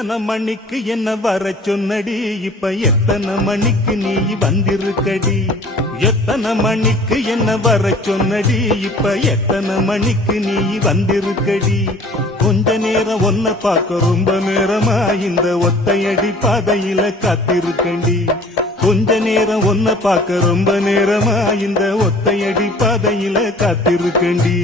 எத்தனை மணிக்கு என்ன வர சொன்னடி, இப்ப எத்தனை மணிக்கு நீ வந்திருக்கடி. எத்தனை மணிக்கு என்ன வர சொன்னடி, இப்ப எத்தனை மணிக்கு நீ வந்திருக்கடி. கொஞ்ச நேரம் ஒன்ன பார்க்க ரொம்ப நேரமா இந்த ஒத்தையடி பாதையில காத்திருக்கண்டி. கொஞ்ச நேரம் ஒன்ன பார்க்க ரொம்ப நேரமா இந்த ஒத்தையடி பாதையில காத்திருக்கண்டி.